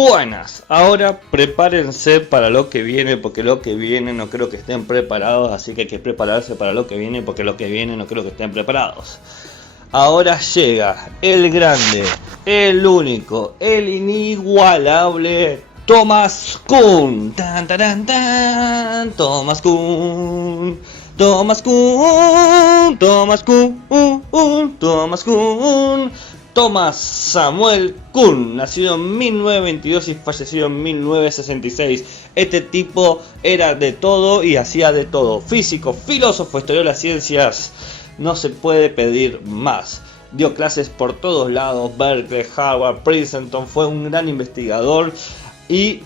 Buenas, ahora prepárense para lo que viene, porque lo que viene no creo que estén preparados, así que hay que prepararse para lo que viene, porque lo que viene no creo que estén preparados. Ahora llega el grande, el único, el inigualable Thomas Kuhn. Tan, tan, tan, Thomas Kuhn. Thomas Kuhn, Thomas Kuhn, Thomas Kuhn. Thomas Samuel Kuhn, nacido en 1922 y fallecido en 1966. Este tipo era de todo y hacía de todo. Físico, filósofo, estudió las ciencias. No se puede pedir más. Dio clases por todos lados, Berkeley, Harvard, Princeton. Fue un gran investigador y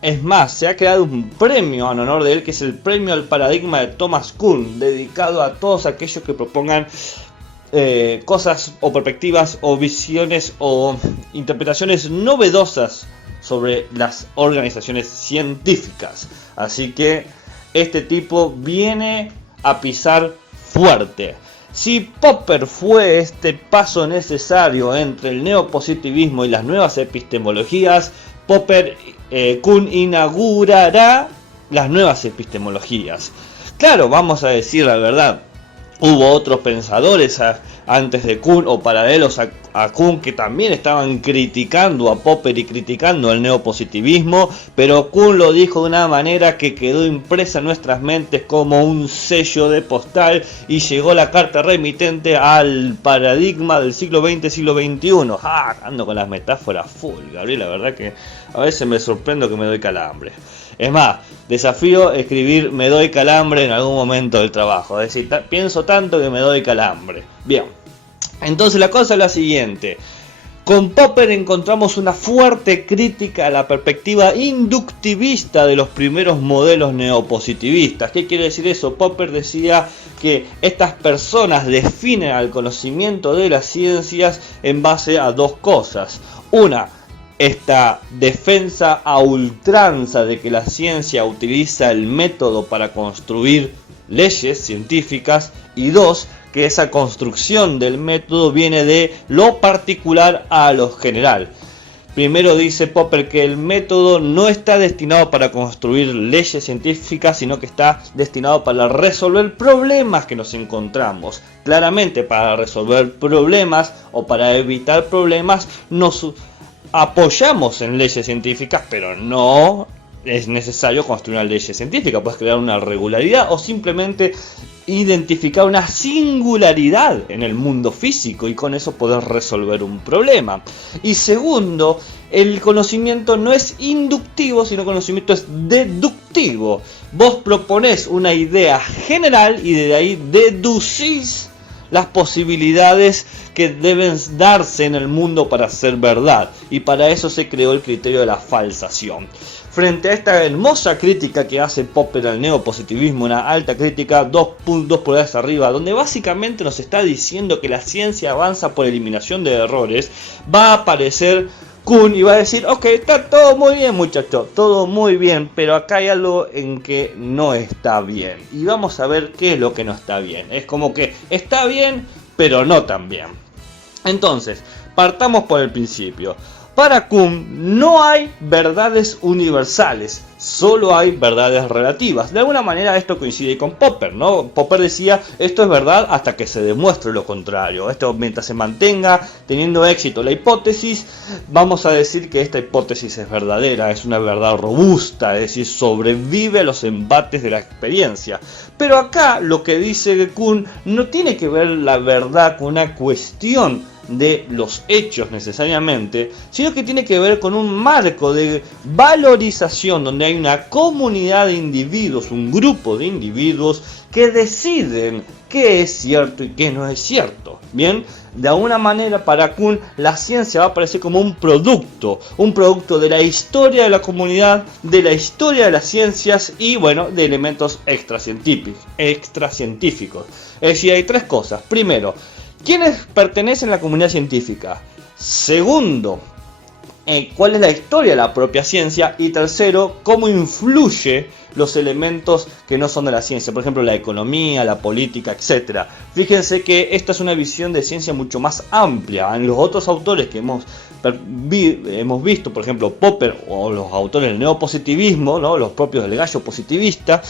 es más, se ha creado un premio en honor de él, que es el premio al paradigma de Thomas Kuhn, dedicado a todos aquellos que propongan cosas o perspectivas o visiones o interpretaciones novedosas sobre las organizaciones científicas. Así que este tipo viene a pisar fuerte. Si Popper fue este paso necesario entre el neopositivismo y las nuevas epistemologías, Kuhn inaugurará las nuevas epistemologías. Claro, vamos a decir la verdad. Hubo otros pensadores antes de Kuhn o paralelos a Kuhn que también estaban criticando a Popper y criticando el neopositivismo, pero Kuhn lo dijo de una manera que quedó impresa en nuestras mentes como un sello de postal y llegó la carta remitente al paradigma del siglo XX, siglo XXI. Ando con las metáforas full, Gabriel, la verdad que a veces me sorprendo que me doy calambre. Es más, desafío escribir me doy calambre en algún momento del trabajo. Es decir, pienso tanto que me doy calambre. Bien, entonces la cosa es la siguiente. Con Popper encontramos una fuerte crítica a la perspectiva inductivista de los primeros modelos neopositivistas. ¿Qué quiere decir eso? Popper decía que estas personas definen al conocimiento de las ciencias en base a dos cosas. Una, esta defensa a ultranza de que la ciencia utiliza el método para construir leyes científicas, y dos, que esa construcción del método viene de lo particular a lo general. Primero dice Popper que el método no está destinado para construir leyes científicas, sino que está destinado para resolver problemas que nos encontramos. Claramente, para resolver problemas o para evitar problemas nos apoyamos en leyes científicas, pero no es necesario construir una ley científica. Puedes crear una regularidad o simplemente identificar una singularidad en el mundo físico y con eso poder resolver un problema. Y segundo, el conocimiento no es inductivo, sino el conocimiento es deductivo. Vos proponés una idea general y de ahí deducís las posibilidades que deben darse en el mundo para ser verdad, y para eso se creó el criterio de la falsación. Frente a esta hermosa crítica que hace Popper al neopositivismo, una alta crítica, 2 pulgadas arriba, donde básicamente nos está diciendo que la ciencia avanza por eliminación de errores, va a aparecer Kuhn y va a decir: ok, está todo muy bien, muchachos, todo muy bien, pero acá hay algo en que no está bien. Y vamos a ver qué es lo que no está bien. Es como que está bien, pero no tan bien. Entonces, partamos por el principio. Para Kuhn no hay verdades universales, solo hay verdades relativas. De alguna manera esto coincide con Popper, ¿no? Popper decía: esto es verdad hasta que se demuestre lo contrario. Esto, mientras se mantenga teniendo éxito la hipótesis, vamos a decir que esta hipótesis es verdadera, es una verdad robusta, es decir, sobrevive a los embates de la experiencia. Pero acá lo que dice Kuhn no tiene que ver la verdad con una cuestión de los hechos necesariamente, sino que tiene que ver con un marco de valorización donde hay una comunidad de individuos, un grupo de individuos que deciden qué es cierto y qué no es cierto. Bien, de alguna manera para Kuhn la ciencia va a aparecer como un producto de la historia de la comunidad, de la historia de las ciencias y bueno, de elementos extracientíficos. Es decir, hay tres cosas. Primero, ¿quiénes pertenecen a la comunidad científica? Segundo, ¿cuál es la historia de la propia ciencia? Y tercero, ¿cómo influye los elementos que no son de la ciencia? Por ejemplo, la economía, la política, etc. Fíjense que esta es una visión de ciencia mucho más amplia. En los otros autores que hemos hemos visto, por ejemplo, Popper o los autores del neopositivismo, ¿no? Los propios del gallo positivista,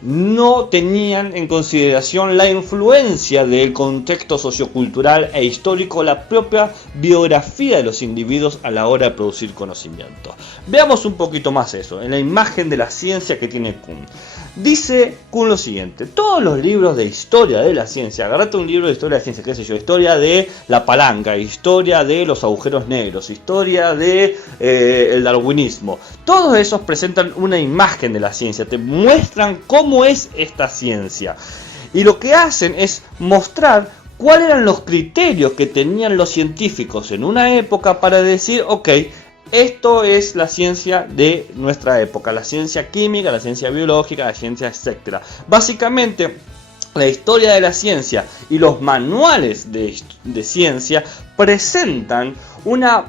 no tenían en consideración la influencia del contexto sociocultural e histórico, la propia biografía de los individuos a la hora de producir conocimiento. Veamos un poquito más eso, en la imagen de la ciencia que tiene Kuhn. Dice Kuhn lo siguiente: todos los libros de historia de la ciencia, agarrate un libro de historia de la ciencia, qué sé yo, historia de la palanca, historia de los agujeros negros, historia de el darwinismo, todos esos presentan una imagen de la ciencia, te muestran cómo es esta ciencia, y lo que hacen es mostrar cuáles eran los criterios que tenían los científicos en una época para decir, ok, esto es la ciencia de nuestra época, la ciencia química, la ciencia biológica, la ciencia, etc. Básicamente, la historia de la ciencia y los manuales de ciencia presentan una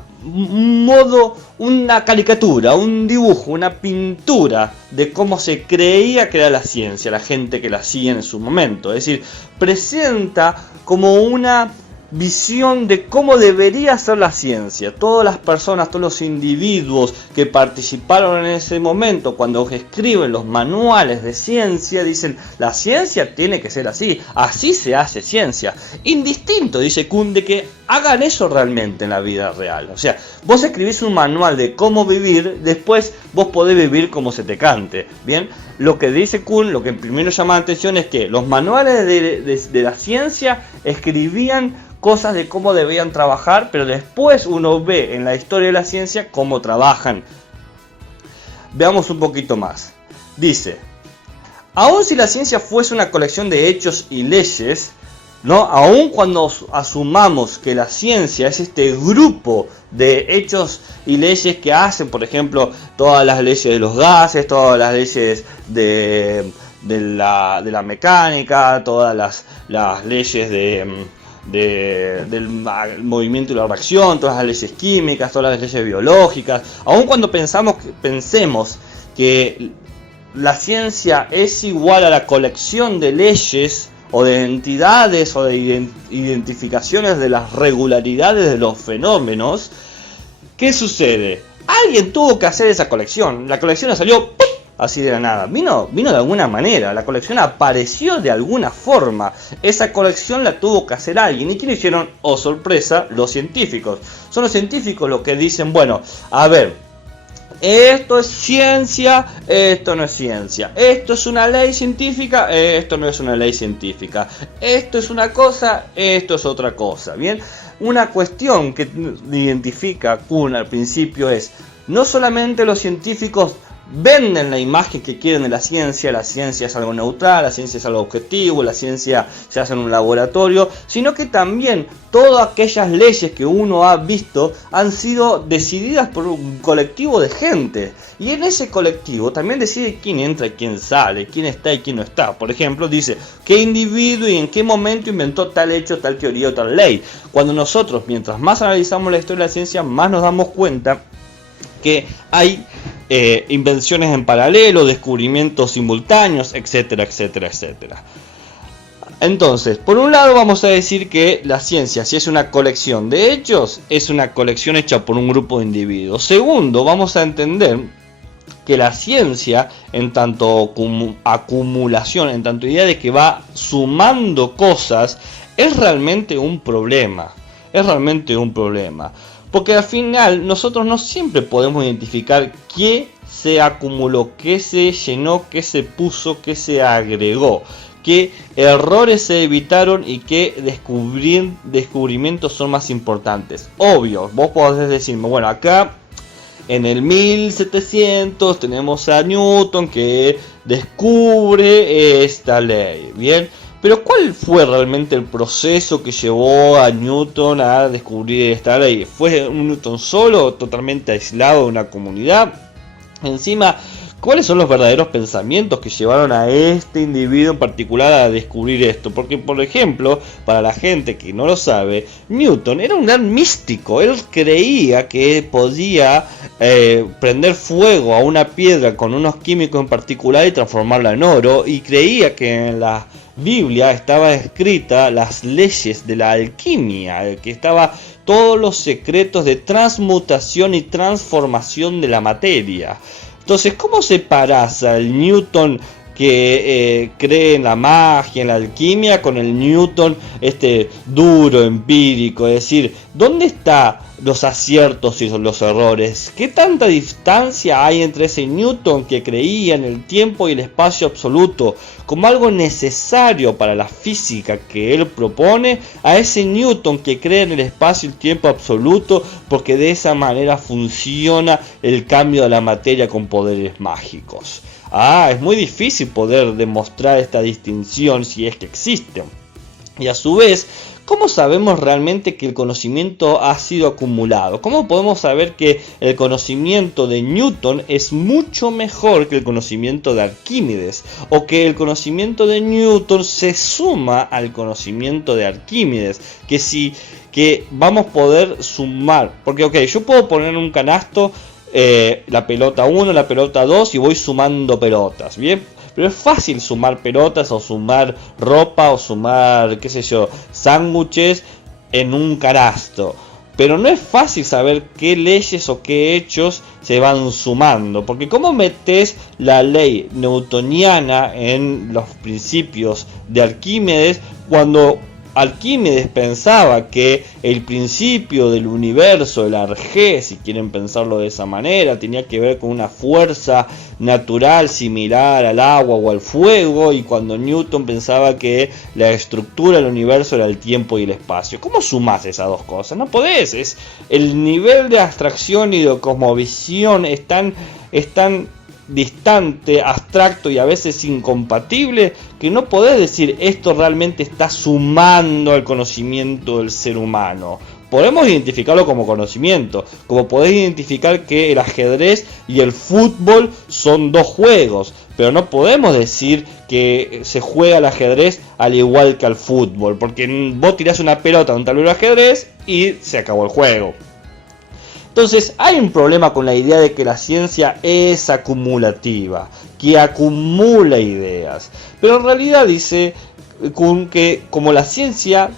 caricatura, un dibujo, una pintura de cómo se creía que era la ciencia, la gente que la hacía en su momento. Es decir, presenta como una visión de cómo debería ser la ciencia. Todas las personas, todos los individuos que participaron en ese momento, cuando escriben los manuales de ciencia, dicen, la ciencia tiene que ser así, así se hace ciencia. Indistinto, dice Kuhn, de que hagan eso realmente en la vida real. O sea, vos escribís un manual de cómo vivir, después vos podés vivir como se te cante. Bien, lo que dice Kuhn, lo que primero llama la atención es que los manuales de la ciencia escribían cosas de cómo debían trabajar, pero después uno ve en la historia de la ciencia cómo trabajan. Veamos un poquito más. Dice, aun si la ciencia fuese una colección de hechos y leyes, ¿no? Aun cuando asumamos que la ciencia es este grupo de hechos y leyes que hacen, por ejemplo, todas las leyes de los gases, todas las leyes de la mecánica, todas las leyes del movimiento y la reacción, todas las leyes químicas, todas las leyes biológicas, aun cuando pensemos que la ciencia es igual a la colección de leyes o de entidades o de identificaciones de las regularidades de los fenómenos, ¿qué sucede? Alguien tuvo que hacer esa colección, la colección salió ¡pum!, así de la nada, vino de alguna manera, la colección apareció de alguna forma, esa colección la tuvo que hacer alguien. ¿Y quién hicieron? Oh sorpresa, los científicos. Son los científicos los que dicen, bueno, a ver, esto es ciencia, esto no es ciencia, esto es una ley científica, esto no es una ley científica, esto es una cosa, esto es otra cosa. Bien, una cuestión que identifica Kuhn al principio es, no solamente los científicos venden la imagen que quieren de la ciencia es algo neutral, la ciencia es algo objetivo, la ciencia se hace en un laboratorio, sino que también todas aquellas leyes que uno ha visto han sido decididas por un colectivo de gente, y en ese colectivo también decide quién entra y quién sale, quién está y quién no está. Por ejemplo, dice qué individuo y en qué momento inventó tal hecho, tal teoría o tal ley. Cuando nosotros, mientras más analizamos la historia de la ciencia, más nos damos cuenta que hay invenciones en paralelo, descubrimientos simultáneos, etcétera, etcétera, etcétera. Entonces, por un lado vamos a decir que la ciencia, si es una colección de hechos, es una colección hecha por un grupo de individuos. Segundo, vamos a entender que la ciencia, en tanto acumulación, en tanto idea de que va sumando cosas, es realmente un problema. Es realmente un problema. Porque al final nosotros no siempre podemos identificar qué se acumuló, qué se llenó, qué se puso, qué se agregó, qué errores se evitaron y qué descubrimientos son más importantes. Obvio, vos podés decirme, bueno, acá en el 1700 tenemos a Newton que descubre esta ley, ¿bien? Pero ¿cuál fue realmente el proceso que llevó a Newton a descubrir esta ley? ¿Fue un Newton solo, totalmente aislado de una comunidad? Encima, ¿Cuáles son los verdaderos pensamientos que llevaron a este individuo en particular a descubrir esto? Porque, por ejemplo, para la gente que no lo sabe, Newton era un gran místico. Él creía que podía prender fuego a una piedra con unos químicos en particular y transformarla en oro, y creía que en la Biblia estaba escrita las leyes de la alquimia, que estaba todos los secretos de transmutación y transformación de la materia. Entonces, ¿cómo separás al Newton que cree en la magia, en la alquimia, con el Newton duro, empírico? Es decir, ¿dónde están los aciertos y los errores? ¿Qué tanta distancia hay entre ese Newton que creía en el tiempo y el espacio absoluto como algo necesario para la física que él propone, a ese Newton que cree en el espacio y el tiempo absoluto porque de esa manera funciona el cambio de la materia con poderes mágicos? Es muy difícil poder demostrar esta distinción si es que existe. Y a su vez, ¿cómo sabemos realmente que el conocimiento ha sido acumulado? ¿Cómo podemos saber que el conocimiento de Newton es mucho mejor que el conocimiento de Arquímedes? O que el conocimiento de Newton se suma al conocimiento de Arquímedes. Que vamos a poder sumar. Porque, yo puedo poner en un canasto la pelota 1, la pelota 2 y voy sumando pelotas, ¿bien? Pero es fácil sumar pelotas o sumar ropa o sumar, sándwiches en un canasto. Pero no es fácil saber qué leyes o qué hechos se van sumando. Porque ¿cómo metes la ley newtoniana en los principios de Arquímedes cuando Arquímedes pensaba que el principio del universo, el arjé, si quieren pensarlo de esa manera, tenía que ver con una fuerza natural similar al agua o al fuego, y cuando Newton pensaba que la estructura del universo era el tiempo y el espacio? ¿Cómo sumás esas dos cosas? No podés. El nivel de abstracción y de cosmovisión es tan distante, abstracto y a veces incompatible, que no podés decir esto realmente está sumando al conocimiento del ser humano. Podemos identificarlo como conocimiento, como podés identificar que el ajedrez y el fútbol son dos juegos, pero no podemos decir que se juega el ajedrez al igual que al fútbol, porque vos tirás una pelota a un tablero de ajedrez y se acabó el juego. Entonces hay un problema con la idea de que la ciencia es acumulativa, que acumula ideas. Pero en realidad dice Kuhn que como la ciencia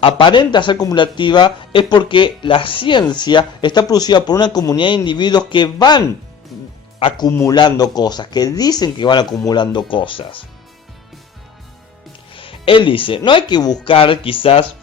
aparenta ser acumulativa es porque la ciencia está producida por una comunidad de individuos que van acumulando cosas, que dicen que van acumulando cosas. Él dice, no hay que buscar quizás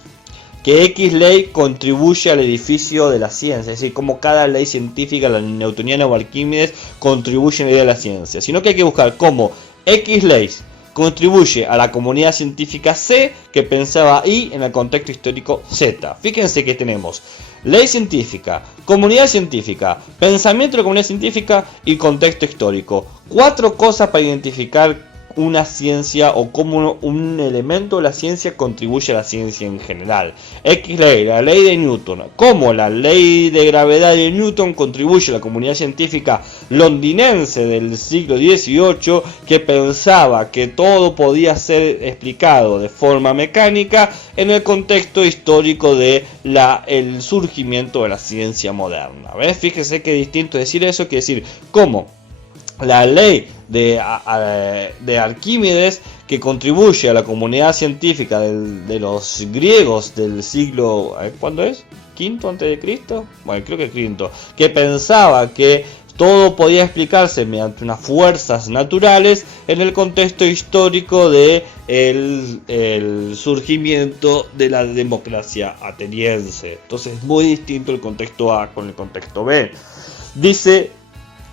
que X ley contribuye al edificio de la ciencia, es decir, como cada ley científica, la newtoniana o Arquímedes, contribuye a la idea de la ciencia, sino que hay que buscar cómo X ley contribuye a la comunidad científica C que pensaba Y en el contexto histórico Z. Fíjense que tenemos ley científica, comunidad científica, pensamiento de la comunidad científica y contexto histórico. 4 cosas para identificar una ciencia o cómo un elemento de la ciencia contribuye a la ciencia en general. X ley, la ley de Newton, cómo la ley de gravedad de Newton contribuye a la comunidad científica londinense del siglo XVIII que pensaba que todo podía ser explicado de forma mecánica en el contexto histórico de el surgimiento de la ciencia moderna. ¿Ves? Fíjese que distinto decir eso que decir cómo la ley de Arquímedes que contribuye a la comunidad científica de los griegos del siglo, ¿cuándo es? ¿Quinto antes de Cristo? Bueno, creo que quinto, que pensaba que todo podía explicarse mediante unas fuerzas naturales en el contexto histórico de el surgimiento de la democracia ateniense. Entonces es muy distinto el contexto A con el contexto B. Dice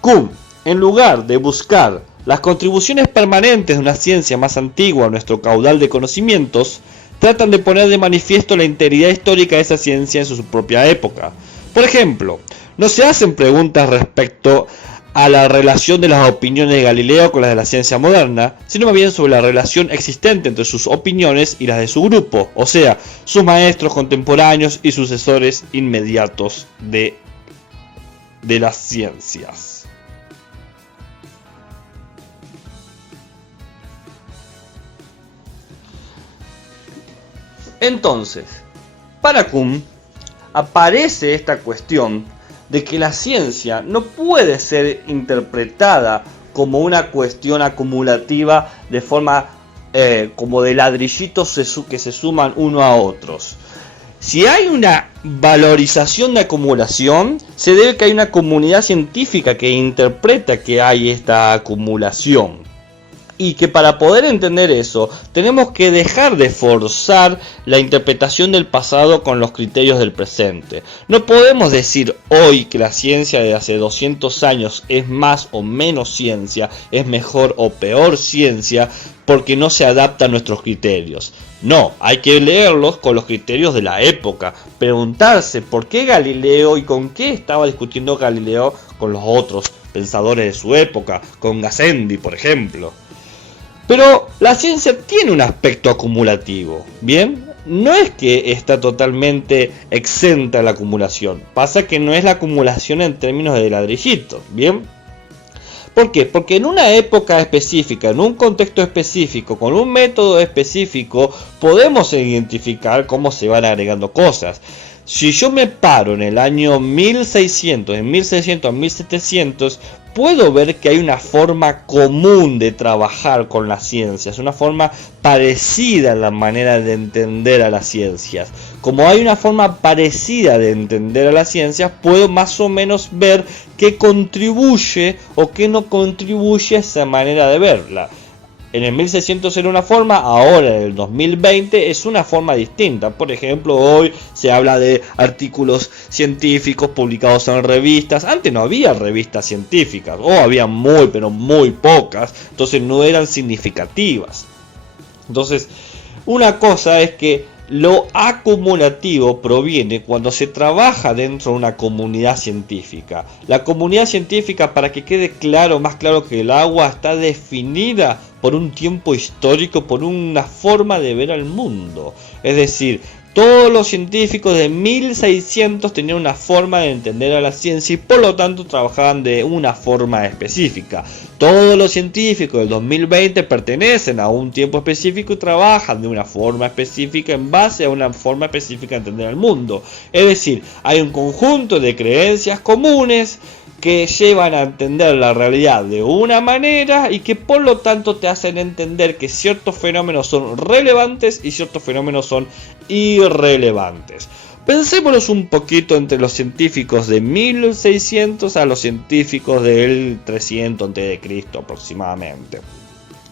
Kuhn, en lugar de buscar las contribuciones permanentes de una ciencia más antigua a nuestro caudal de conocimientos, tratan de poner de manifiesto la integridad histórica de esa ciencia en su propia época. Por ejemplo, no se hacen preguntas respecto a la relación de las opiniones de Galileo con las de la ciencia moderna, sino más bien sobre la relación existente entre sus opiniones y las de su grupo, o sea, sus maestros contemporáneos y sucesores inmediatos de las ciencias. Entonces, para Kuhn aparece esta cuestión de que la ciencia no puede ser interpretada como una cuestión acumulativa de forma como de ladrillitos que se suman uno a otros. Si hay una valorización de acumulación, se debe que hay una comunidad científica que interpreta que hay esta acumulación. Y que para poder entender eso, tenemos que dejar de forzar la interpretación del pasado con los criterios del presente. No podemos decir hoy que la ciencia de hace 200 años es más o menos ciencia, es mejor o peor ciencia, porque no se adapta a nuestros criterios. No, hay que leerlos con los criterios de la época, preguntarse por qué Galileo y con qué estaba discutiendo Galileo con los otros pensadores de su época, con Gassendi, por ejemplo. Pero la ciencia tiene un aspecto acumulativo, ¿bien? No es que está totalmente exenta de la acumulación. Pasa que no es la acumulación en términos de ladrillitos, ¿bien? ¿Por qué? Porque en una época específica, en un contexto específico, con un método específico, podemos identificar cómo se van agregando cosas. Si yo me paro en el año 1600, en 1600 a 1700, puedo ver que hay una forma común de trabajar con las ciencias, una forma parecida a la manera de entender a las ciencias. Como hay una forma parecida de entender a las ciencias, puedo más o menos ver qué contribuye o qué no contribuye a esa manera de verla. En el 1600 era una forma, ahora en el 2020 es una forma distinta. Por ejemplo, hoy se habla de artículos científicos publicados en revistas. Antes no había revistas científicas, o había muy, pero muy pocas, entonces no eran significativas. Entonces, una cosa es que lo acumulativo proviene cuando se trabaja dentro de una comunidad científica. La comunidad científica, para que quede claro, más claro que el agua, está definida por un tiempo histórico, por una forma de ver al mundo. Es decir, todos los científicos de 1600 tenían una forma de entender a la ciencia y por lo tanto trabajaban de una forma específica. Todos los científicos del 2020 pertenecen a un tiempo específico y trabajan de una forma específica en base a una forma específica de entender al mundo. Es decir, hay un conjunto de creencias comunes que llevan a entender la realidad de una manera y que por lo tanto te hacen entender que ciertos fenómenos son relevantes y ciertos fenómenos son irrelevantes. Pensémonos un poquito entre los científicos de 1600 a los científicos del 300 a.C. aproximadamente.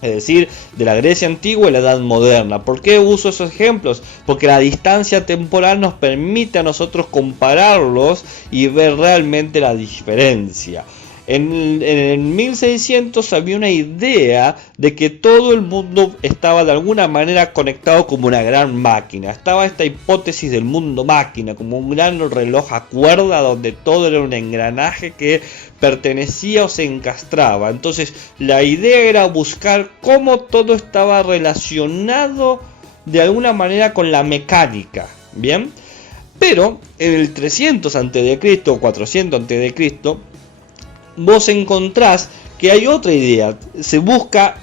Es decir, de la Grecia antigua y la Edad Moderna. ¿Por qué uso esos ejemplos? Porque la distancia temporal nos permite a nosotros compararlos y ver realmente la diferencia. En el 1600 había una idea de que todo el mundo estaba de alguna manera conectado como una gran máquina. Estaba esta hipótesis del mundo máquina, como un gran reloj a cuerda donde todo era un engranaje que pertenecía o se encastraba. Entonces la idea era buscar cómo todo estaba relacionado de alguna manera con la mecánica, ¿bien? Pero en el 300 a.C. o 400 a.C., vos encontrás que hay otra idea. Se buscar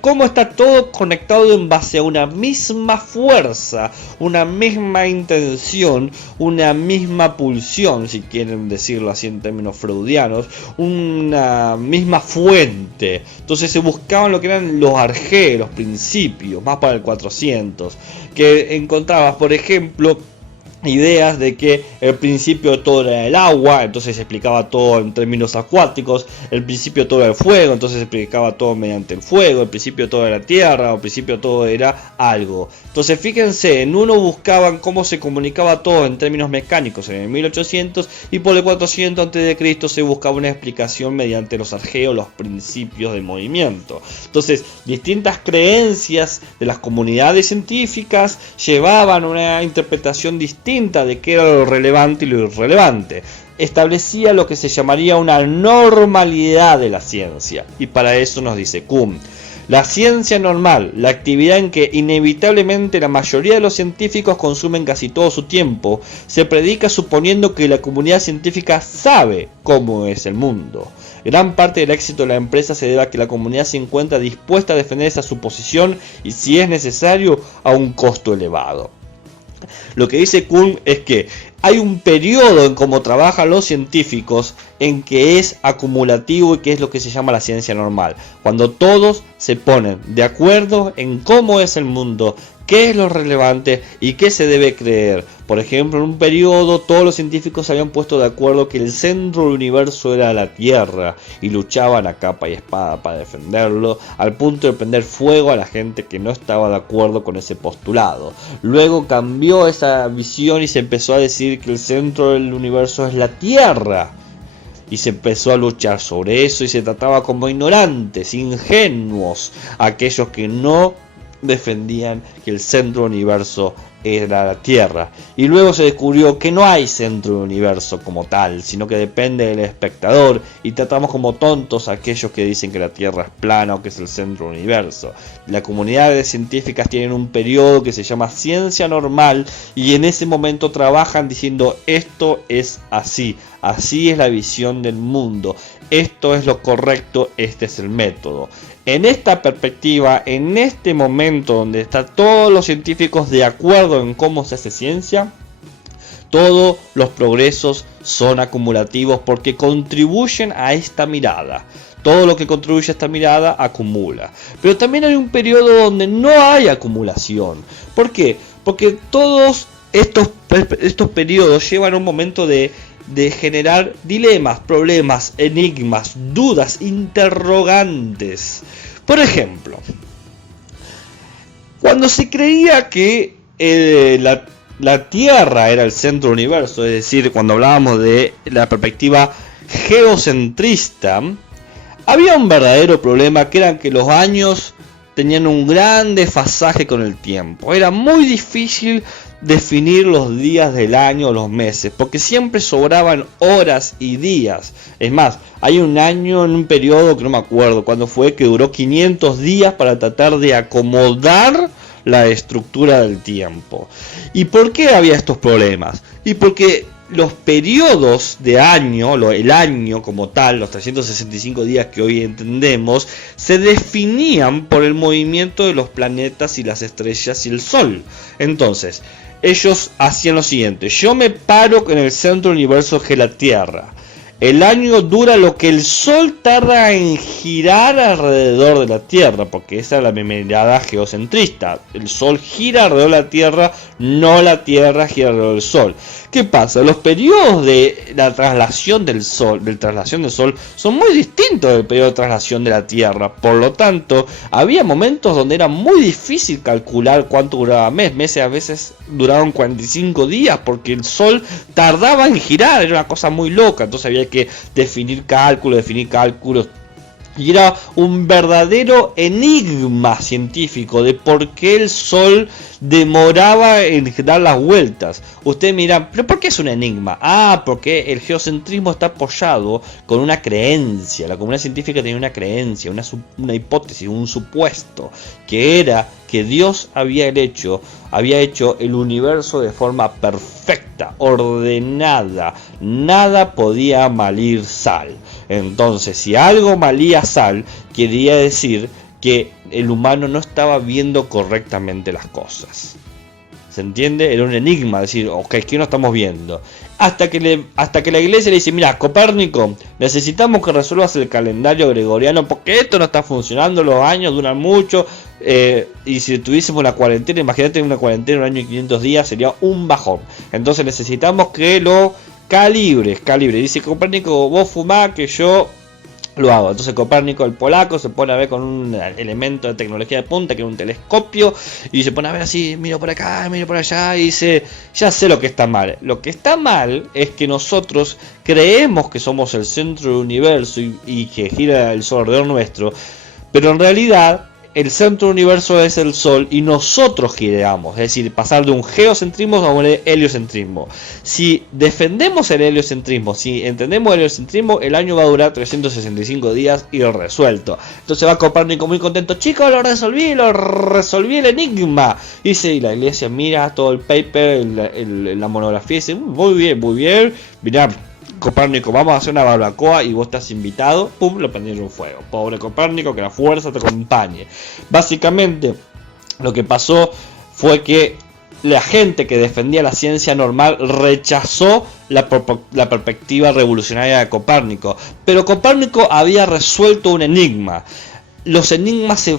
cómo está todo conectado en base a una misma fuerza, una misma intención, una misma pulsión, si quieren decirlo así en términos freudianos, una misma fuente. Entonces se buscaban lo que eran los arjé, los principios, más para el 400, que encontrabas, por ejemplo, ideas de que el principio de todo era el agua, entonces se explicaba todo en términos acuáticos. El principio de todo era el fuego, entonces se explicaba todo mediante el fuego. El principio de todo era la tierra, el principio de todo era algo. Entonces fíjense, en uno buscaban cómo se comunicaba todo en términos mecánicos en el 1800, y por el 400 a.C. se buscaba una explicación mediante los arjeos, los principios del movimiento. Entonces distintas creencias de las comunidades científicas llevaban una interpretación distinta de qué era lo relevante y lo irrelevante. Establecía lo que se llamaría una normalidad de la ciencia, y para eso nos dice Kuhn: la ciencia normal, la actividad en que inevitablemente la mayoría de los científicos consumen casi todo su tiempo, se predica suponiendo que la comunidad científica sabe cómo es el mundo. Gran parte del éxito de la empresa se debe a que la comunidad se encuentra dispuesta a defender esa suposición y, si es necesario, a un costo elevado. Lo que dice Kuhn es que hay un periodo en cómo trabajan los científicos en que es acumulativo y que es lo que se llama la ciencia normal. Cuando todos se ponen de acuerdo en cómo es el mundo, qué es lo relevante y qué se debe creer. Por ejemplo, en un periodo todos los científicos se habían puesto de acuerdo que el centro del universo era la Tierra y luchaban a capa y espada para defenderlo, al punto de prender fuego a la gente que no estaba de acuerdo con ese postulado. Luego cambió esa visión y se empezó a decir que el centro del universo es la Tierra. Y se empezó a luchar sobre eso y se trataba como ignorantes, ingenuos, aquellos que no defendían que el centro del universo era la Tierra. Y luego se descubrió que no hay centro del universo como tal, sino que depende del espectador, y tratamos como tontos a aquellos que dicen que la Tierra es plana o que es el centro del universo. Las comunidades científicas tienen un periodo que se llama ciencia normal, y en ese momento trabajan diciendo: esto es así, así es la visión del mundo, esto es lo correcto, este es el método. En esta perspectiva, en este momento donde están todos los científicos de acuerdo en cómo se hace ciencia, todos los progresos son acumulativos porque contribuyen a esta mirada. Todo lo que contribuye a esta mirada acumula. Pero también hay un periodo donde no hay acumulación. ¿Por qué? Porque todos estos periodos llevan a un momento de generar dilemas, problemas, enigmas, dudas, interrogantes. Por ejemplo, cuando se creía que la Tierra era el centro del universo, es decir, cuando hablábamos de la perspectiva geocentrista, había un verdadero problema, que era que los años tenían un gran desfasaje con el tiempo. Era muy difícil definir los días del año o los meses, porque siempre sobraban horas y días. Es más, hay un año en un periodo que no me acuerdo cuándo fue, que duró 500 días para tratar de acomodar la estructura del tiempo. ¿Y por qué había estos problemas? Y porque los periodos de año, el año como tal, los 365 días que hoy entendemos, se definían por el movimiento de los planetas y las estrellas y el Sol. Entonces, ellos hacían lo siguiente: yo me paro en el centro del universo, que es la Tierra. El año dura lo que el Sol tarda en girar alrededor de la Tierra, porque esa es la mirada geocentrista. El Sol gira alrededor de la Tierra, no la Tierra gira alrededor del Sol. ¿Qué pasa? Los periodos de la traslación del Sol, son muy distintos del periodo de traslación de la Tierra. Por lo tanto, había momentos donde era muy difícil calcular cuánto duraba mes. Meses a veces duraban 45 días porque el Sol tardaba en girar. Era una cosa muy loca. Entonces había que definir cálculos. Y era un verdadero enigma científico de por qué el Sol demoraba en dar las vueltas. Ustedes miran, ¿pero por qué es un enigma? Porque el geocentrismo está apoyado con una creencia. La comunidad científica tenía una creencia, una hipótesis, un supuesto, que era que Dios había hecho el universo de forma perfecta, ordenada. Nada podía malir sal. Entonces, si algo malía sal, quería decir que el humano no estaba viendo correctamente las cosas. ¿Se entiende? Era un enigma decir, ok, ¿qué no estamos viendo? Hasta que la iglesia le dice: mira, Copérnico, necesitamos que resuelvas el calendario gregoriano, porque esto no está funcionando, los años duran mucho, y si tuviésemos una cuarentena, imagínate una cuarentena un año y 500 días, sería un bajón. Entonces necesitamos que lo calibres. Dice Copérnico: vos fumá, que yo lo hago. Entonces Copérnico, el polaco, se pone a ver con un elemento de tecnología de punta, que es un telescopio, y se pone a ver así: miro por acá, miro por allá, y dice: ya sé lo que está mal. Lo que está mal es que nosotros creemos que somos el centro del universo y que gira el Sol alrededor nuestro, pero en realidad el centro del universo es el Sol y nosotros giramos. Es decir, pasar de un geocentrismo a un heliocentrismo. Si defendemos el heliocentrismo, si entendemos el heliocentrismo, el año va a durar 365 días y resuelto. Entonces va Copérnico muy contento: chicos, lo resolví el enigma. Y la iglesia mira todo el paper, la monografía, y dice: muy bien, mirá, Copérnico, vamos a hacer una barbacoa y vos estás invitado, pum, lo prendieron fuego. Pobre Copérnico, que la fuerza te acompañe. Básicamente, lo que pasó fue que la gente que defendía la ciencia normal rechazó la perspectiva revolucionaria de Copérnico. Pero Copérnico había resuelto un enigma. Los enigmas se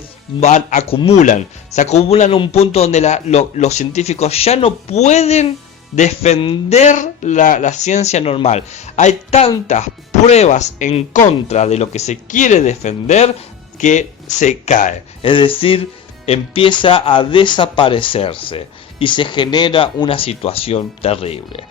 acumulan a un punto donde los científicos ya no pueden defender la ciencia normal. Hay tantas pruebas en contra de lo que se quiere defender que se cae. Es decir, empieza a desaparecerse y se genera una situación terrible.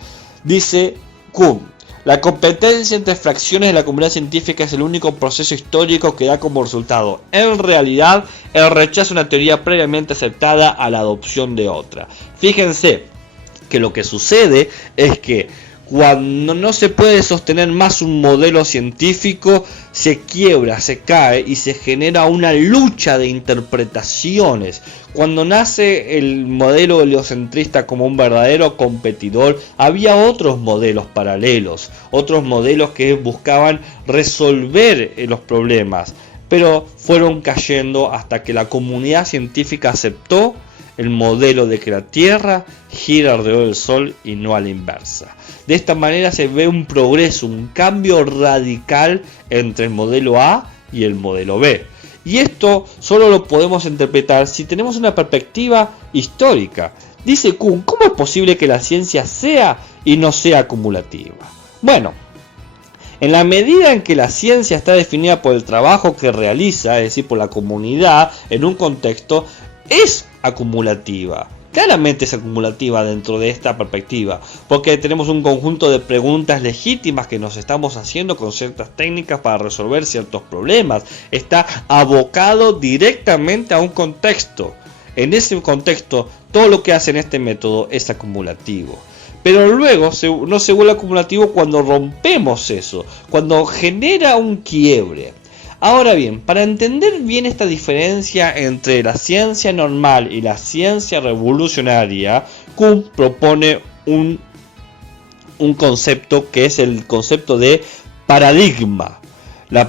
Dice Kuhn: la competencia entre fracciones de la comunidad científica es el único proceso histórico que da como resultado, en realidad, el rechazo a una teoría previamente aceptada a la adopción de otra. Fíjense que lo que sucede es que cuando no se puede sostener más un modelo científico, se quiebra, se cae y se genera una lucha de interpretaciones. Cuando nace el modelo heliocentrista como un verdadero competidor, había otros modelos paralelos, otros modelos que buscaban resolver los problemas, pero fueron cayendo hasta que la comunidad científica aceptó el modelo de que la Tierra gira alrededor del Sol y no a la inversa. De esta manera se ve un progreso, un cambio radical entre el modelo A y el modelo B. Y esto solo lo podemos interpretar si tenemos una perspectiva histórica. Dice Kuhn: ¿cómo es posible que la ciencia sea y no sea acumulativa? Bueno, en la medida en que la ciencia está definida por el trabajo que realiza, es decir, por la comunidad, en un contexto, es acumulativa. Claramente es acumulativa dentro de esta perspectiva, porque tenemos un conjunto de preguntas legítimas que nos estamos haciendo con ciertas técnicas para resolver ciertos problemas. Está abocado directamente a un contexto. En ese contexto, todo lo que hace en este método es acumulativo. Pero luego no se vuelve acumulativo cuando rompemos eso, cuando genera un quiebre. Ahora bien, para entender bien esta diferencia entre la ciencia normal y la ciencia revolucionaria, Kuhn propone un concepto que es el concepto de paradigma.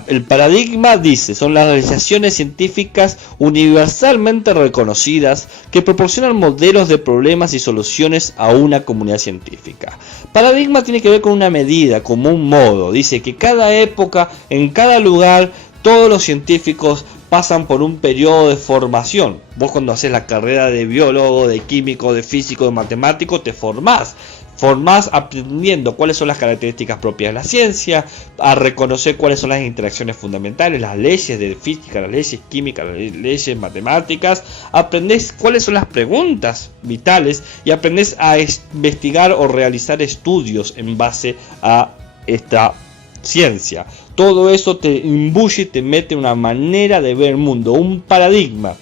El paradigma dice, son las realizaciones científicas universalmente reconocidas que proporcionan modelos de problemas y soluciones a una comunidad científica. Paradigma tiene que ver con una medida, como un modo. Dice que cada época, en cada lugar, todos los científicos pasan por un periodo de formación. Vos cuando haces la carrera de biólogo, de químico, de físico, de matemático, te formás aprendiendo cuáles son las características propias de la ciencia, a reconocer cuáles son las interacciones fundamentales, las leyes de física, las leyes químicas, las leyes matemáticas, aprendés cuáles son las preguntas vitales y aprendés a investigar o realizar estudios en base a esta ciencia. Todo eso te imbuye y te mete una manera de ver el mundo, un paradigma.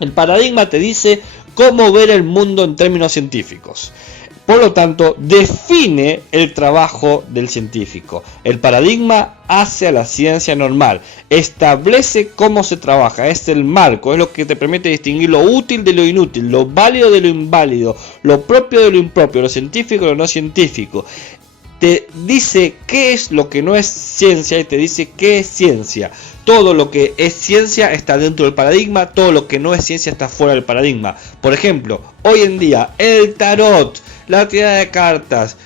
El paradigma te dice cómo ver el mundo en términos científicos. Por lo tanto, define el trabajo del científico. El paradigma hace a la ciencia normal, establece cómo se trabaja, es el marco, es lo que te permite distinguir lo útil de lo inútil, lo válido de lo inválido, lo propio de lo impropio, lo científico de lo no científico. Te dice qué es lo que no es ciencia y te dice qué es ciencia. Todo lo que es ciencia está dentro del paradigma, todo lo que no es ciencia está fuera del paradigma. Por ejemplo, hoy en día el tarot, la tirada de cartas,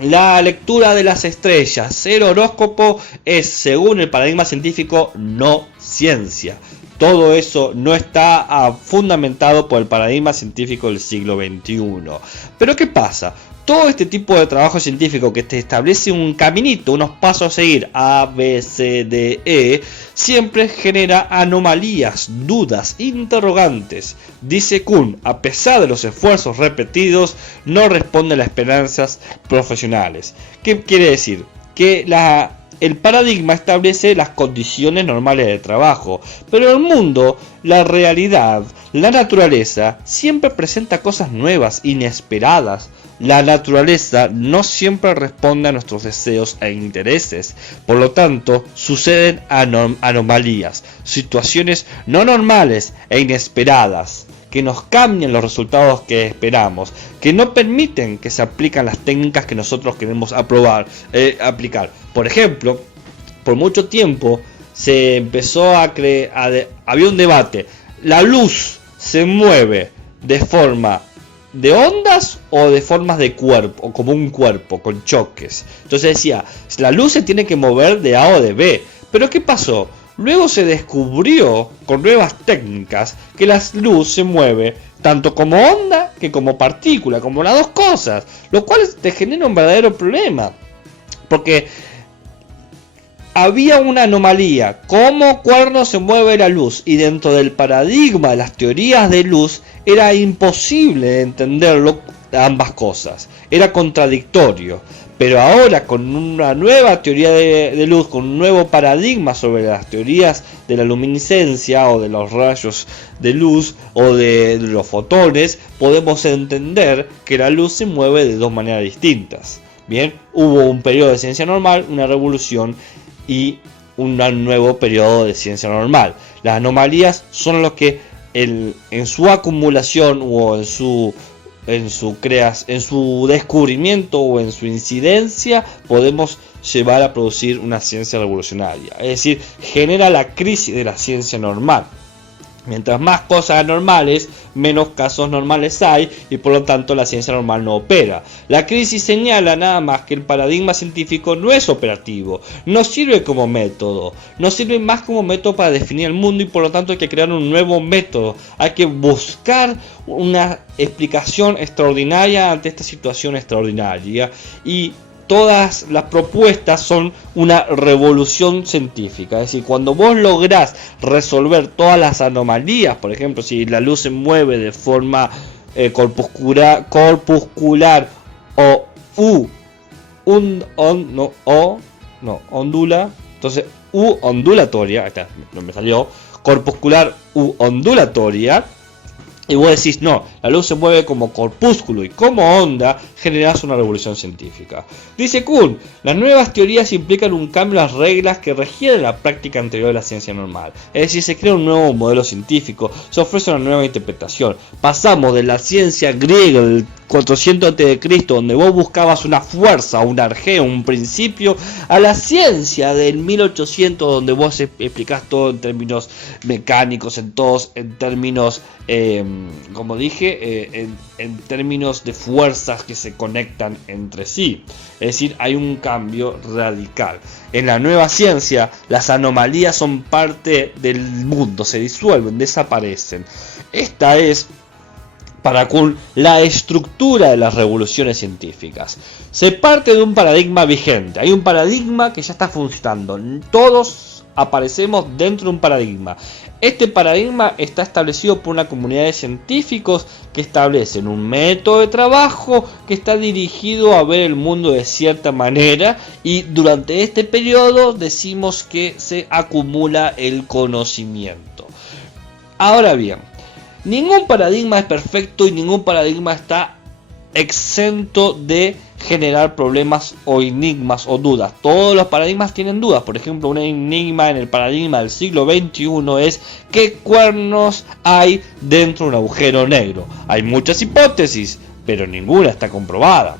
la lectura de las estrellas, el horóscopo es, según el paradigma científico, no ciencia. Todo eso no está fundamentado por el paradigma científico del siglo XXI. Pero ¿qué pasa? Todo este tipo de trabajo científico que te establece un caminito, unos pasos a seguir, A, B, C, D, E, siempre genera anomalías, dudas, interrogantes. Dice Kuhn, a pesar de los esfuerzos repetidos, no responde a las esperanzas profesionales. ¿Qué quiere decir? Que el paradigma establece las condiciones normales de trabajo, pero el mundo, la realidad, la naturaleza, siempre presenta cosas nuevas, inesperadas. La naturaleza no siempre responde a nuestros deseos e intereses, por lo tanto suceden anomalías, situaciones no normales e inesperadas que nos cambian los resultados que esperamos, que no permiten que se aplican las técnicas que nosotros queremos aplicar. Por ejemplo, por mucho tiempo se empezó había un debate: ¿la luz se mueve de forma de ondas o de formas de cuerpo, o como un cuerpo, con choques? Entonces decía, la luz se tiene que mover de A o de B. Pero ¿qué pasó? Luego se descubrió con nuevas técnicas que la luz se mueve tanto como onda que como partícula, como las dos cosas, lo cual te genera un verdadero problema, porque había una anomalía: cómo cuerno se mueve la luz, y dentro del paradigma de las teorías de luz era imposible entenderlo, ambas cosas, era contradictorio. Pero ahora, con una nueva teoría de luz, con un nuevo paradigma sobre las teorías de la luminiscencia o de los rayos de luz o de los fotones, podemos entender que la luz se mueve de dos maneras distintas. Bien, hubo un periodo de ciencia normal, una revolución y un nuevo periodo de ciencia normal. Las anomalías son lo que en su acumulación o en su descubrimiento o en su incidencia podemos llevar a producir una ciencia revolucionaria. Es decir, genera la crisis de la ciencia normal. Mientras más cosas anormales, menos casos normales hay, y por lo tanto la ciencia normal no opera. La crisis señala nada más que el paradigma científico no es operativo, no sirve como método, no sirve más como método para definir el mundo, y por lo tanto hay que crear un nuevo método. Hay que buscar una explicación extraordinaria ante esta situación extraordinaria, y todas las propuestas son una revolución científica. Es decir, cuando vos lográs resolver todas las anomalías, por ejemplo, si la luz se mueve de forma corpuscular o ondula, entonces ondulatoria, acá no me salió, corpuscular u ondulatoria, y vos decís, no, la luz se mueve como corpúsculo y como onda, generás una revolución científica. Dice Kuhn, las nuevas teorías implican un cambio en las reglas que regían la práctica anterior de la ciencia normal. Es decir, se crea un nuevo modelo científico, se ofrece una nueva interpretación. Pasamos de la ciencia griega del 400 a.C., donde vos buscabas una fuerza, un arjeo, un principio, a la ciencia del 1800, donde vos explicás todo en términos mecánicos, en términos, como dije, en términos de fuerzas que se conectan entre sí. Es decir, hay un cambio radical. En la nueva ciencia, las anomalías son parte del mundo, se disuelven, desaparecen. Esta es, para Kuhn, la estructura de las revoluciones científicas. Se parte de un paradigma vigente. Hay un paradigma que ya está funcionando. Todos aparecemos dentro de un paradigma. Este paradigma está establecido por una comunidad de científicos que establecen un método de trabajo que está dirigido a ver el mundo de cierta manera, y durante este periodo decimos que se acumula el conocimiento. Ahora bien, ningún paradigma es perfecto y ningún paradigma está exento de generar problemas o enigmas o dudas. Todos los paradigmas tienen dudas. Por ejemplo, un enigma en el paradigma del siglo XXI es ¿qué cuernos hay dentro de un agujero negro? Hay muchas hipótesis, pero ninguna está comprobada.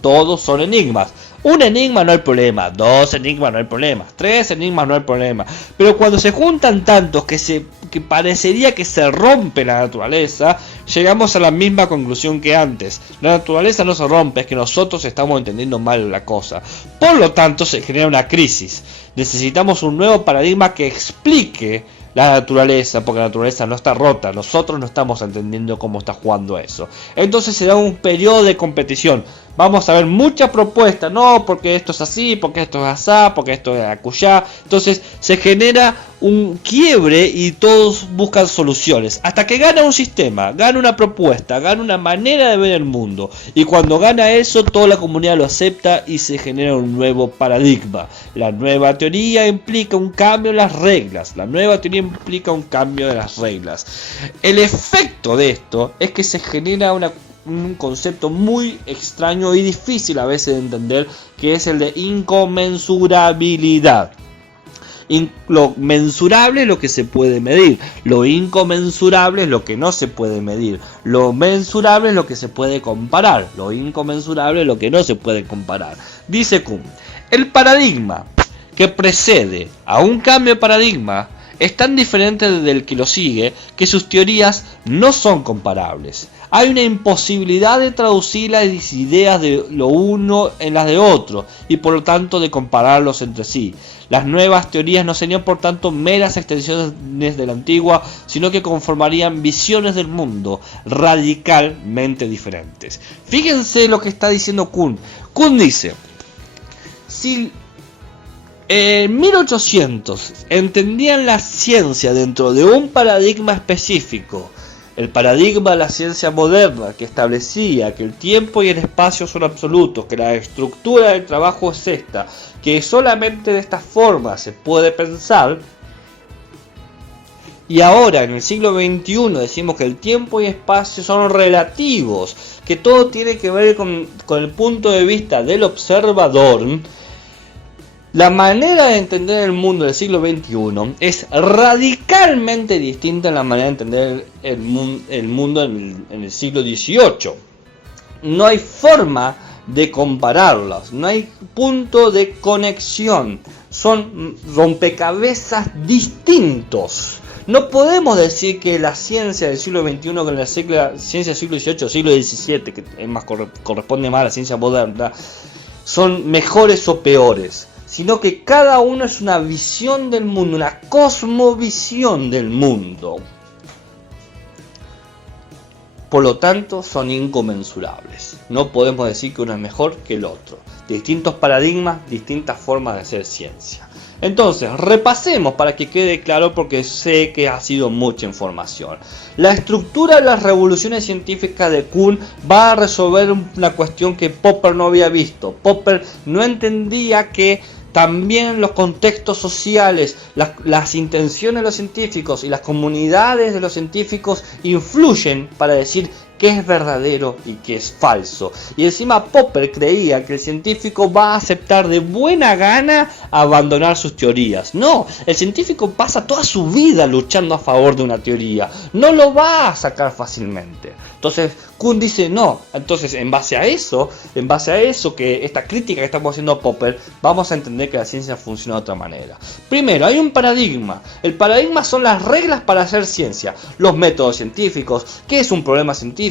Todos son enigmas. Un enigma no hay problema, dos enigmas no hay problema, tres enigmas no hay problema. Pero cuando se juntan tantos que parecería que se rompe la naturaleza, llegamos a la misma conclusión que antes. La naturaleza no se rompe, es que nosotros estamos entendiendo mal la cosa. Por lo tanto, se genera una crisis. Necesitamos un nuevo paradigma que explique la naturaleza, porque la naturaleza no está rota, nosotros no estamos entendiendo cómo está jugando eso. Entonces se da un periodo de competición. Vamos a ver muchas propuestas, no, porque esto es así, porque esto es así, porque esto es acullá. Entonces se genera un quiebre y todos buscan soluciones. Hasta que gana un sistema, gana una propuesta, gana una manera de ver el mundo. Y cuando gana eso, toda la comunidad lo acepta y se genera un nuevo paradigma. La nueva teoría implica un cambio en las reglas. La nueva teoría implica un cambio de las reglas. El efecto de esto es que se genera un concepto muy extraño y difícil a veces de entender, que es el de inconmensurabilidad. Lo mensurable es lo que se puede medir, lo inconmensurable es lo que no se puede medir, lo mensurable es lo que se puede comparar, lo inconmensurable es lo que no se puede comparar. Dice Kuhn, el paradigma que precede a un cambio de paradigma es tan diferente del que lo sigue que sus teorías no son comparables. Hay una imposibilidad de traducir las ideas de lo uno en las de otro y por lo tanto de compararlos entre sí. Las nuevas teorías no serían por tanto meras extensiones de la antigua, sino que conformarían visiones del mundo radicalmente diferentes. Fíjense lo que está diciendo Kuhn. Kuhn dice, si en 1800 entendían la ciencia dentro de un paradigma específico, el paradigma de la ciencia moderna que establecía que el tiempo y el espacio son absolutos, que la estructura del trabajo es esta, que solamente de esta forma se puede pensar, y ahora en el siglo XXI decimos que el tiempo y espacio son relativos, que todo tiene que ver con el punto de vista del observador. La manera de entender el mundo del siglo XXI es radicalmente distinta a la manera de entender el mundo en el siglo XVIII. No hay forma de compararlos, no hay punto de conexión, son rompecabezas distintos. No podemos decir que la ciencia del siglo XXI con la ciencia del siglo XVIII o siglo XVII, que es más corresponde más a la ciencia moderna, son mejores o peores, sino que cada uno es una visión del mundo, una cosmovisión del mundo. Por lo tanto, son inconmensurables. No podemos decir que uno es mejor que el otro. Distintos paradigmas, distintas formas de hacer ciencia. Entonces, repasemos para que quede claro porque sé que ha sido mucha información. La estructura de las revoluciones científicas de Kuhn va a resolver una cuestión que Popper no había visto. Popper no entendía que también los contextos sociales, las intenciones de los científicos y las comunidades de los científicos influyen para decir qué es verdadero y qué es falso. Y encima Popper creía que el científico va a aceptar de buena gana abandonar sus teorías. No, el científico pasa toda su vida luchando a favor de una teoría. No lo va a sacar fácilmente. Entonces Kuhn dice no. Entonces en base a eso, que esta crítica que estamos haciendo a Popper, vamos a entender que la ciencia funciona de otra manera. Primero, hay un paradigma. El paradigma son las reglas para hacer ciencia. Los métodos científicos. ¿Qué es un problema científico?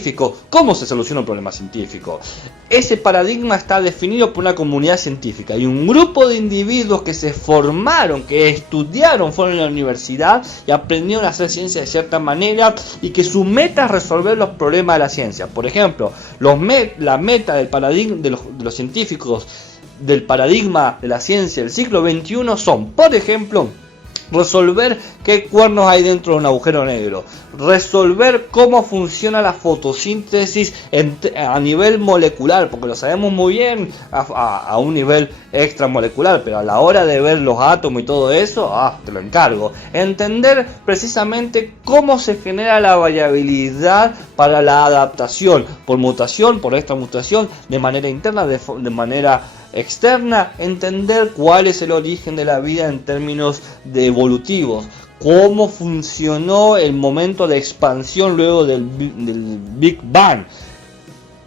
¿Cómo se soluciona un problema científico? Ese paradigma está definido por una comunidad científica y un grupo de individuos que se formaron, que estudiaron, fueron a la universidad y aprendieron a hacer ciencia de cierta manera y que su meta es resolver los problemas de la ciencia. Por ejemplo, la meta del paradigma de los científicos del paradigma de la ciencia del siglo XXI son, por ejemplo, resolver qué cuernos hay dentro de un agujero negro, resolver cómo funciona la fotosíntesis a nivel molecular, porque lo sabemos muy bien a un nivel extramolecular, pero a la hora de ver los átomos y todo eso, te lo encargo. Entender precisamente cómo se genera la variabilidad para la adaptación, por mutación, por esta mutación, de manera interna, de manera externa, entender cuál es el origen de la vida en términos de evolutivos, cómo funcionó el momento de expansión luego del Big Bang,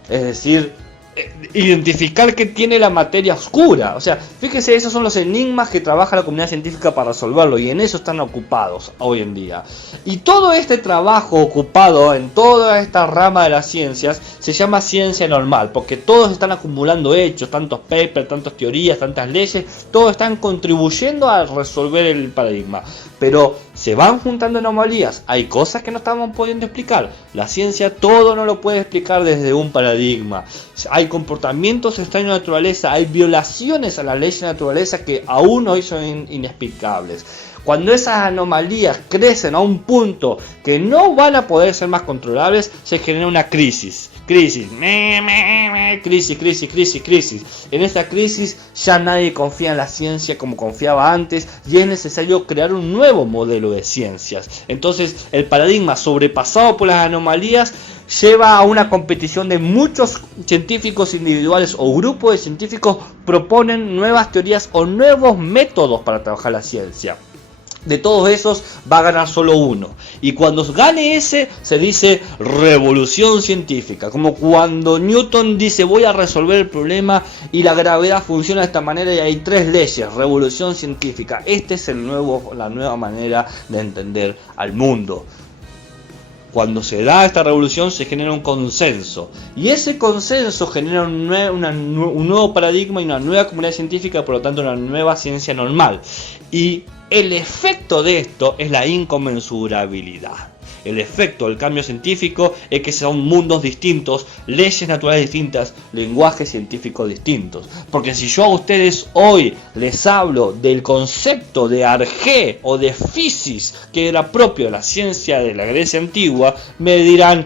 es decir, identificar qué tiene la materia oscura. O sea, fíjese, esos son los enigmas que trabaja la comunidad científica para resolverlo, y en eso están ocupados hoy en día. Y todo este trabajo ocupado en toda esta rama de las ciencias se llama ciencia normal, porque todos están acumulando hechos, tantos papers, tantas teorías, tantas leyes, todos están contribuyendo a resolver el paradigma. Pero se van juntando anomalías, hay cosas que no estamos pudiendo explicar. La ciencia todo no lo puede explicar desde un paradigma. Hay comportamientos extraños de la naturaleza, hay violaciones a las leyes de la naturaleza que aún hoy son inexplicables. Cuando esas anomalías crecen a un punto que no van a poder ser más controlables, se genera una crisis. Crisis. En esta crisis ya nadie confía en la ciencia como confiaba antes y es necesario crear un nuevo modelo de ciencias. Entonces el paradigma sobrepasado por las anomalías lleva a una competición de muchos científicos individuales o grupos de científicos proponen nuevas teorías o nuevos métodos para trabajar la ciencia. De todos esos va a ganar solo uno. Y cuando gane ese, se dice revolución científica. Como cuando Newton dice voy a resolver el problema y la gravedad funciona de esta manera y hay 3 leyes. Revolución científica. Esta es la nueva manera de entender al mundo. Cuando se da esta revolución se genera un consenso. Y ese consenso genera un nuevo paradigma y una nueva comunidad científica, por lo tanto una nueva ciencia normal. Y el efecto de esto es la inconmensurabilidad. El efecto del cambio científico es que son mundos distintos, leyes naturales distintas, lenguajes científicos distintos. Porque si yo a ustedes hoy les hablo del concepto de arjé o de physis, que era propio de la ciencia de la Grecia antigua, me dirán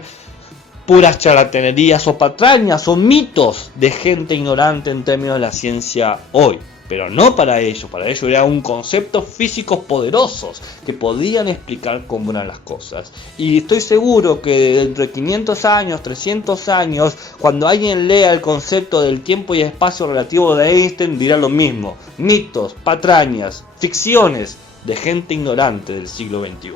puras charlatanerías o patrañas o mitos de gente ignorante en términos de la ciencia hoy. Pero no para ellos era un concepto físicos poderosos que podían explicar cómo eran las cosas. Y estoy seguro que dentro de 500 años, 300 años, cuando alguien lea el concepto del tiempo y espacio relativo de Einstein, dirá lo mismo. Mitos, patrañas, ficciones de gente ignorante del siglo XXI.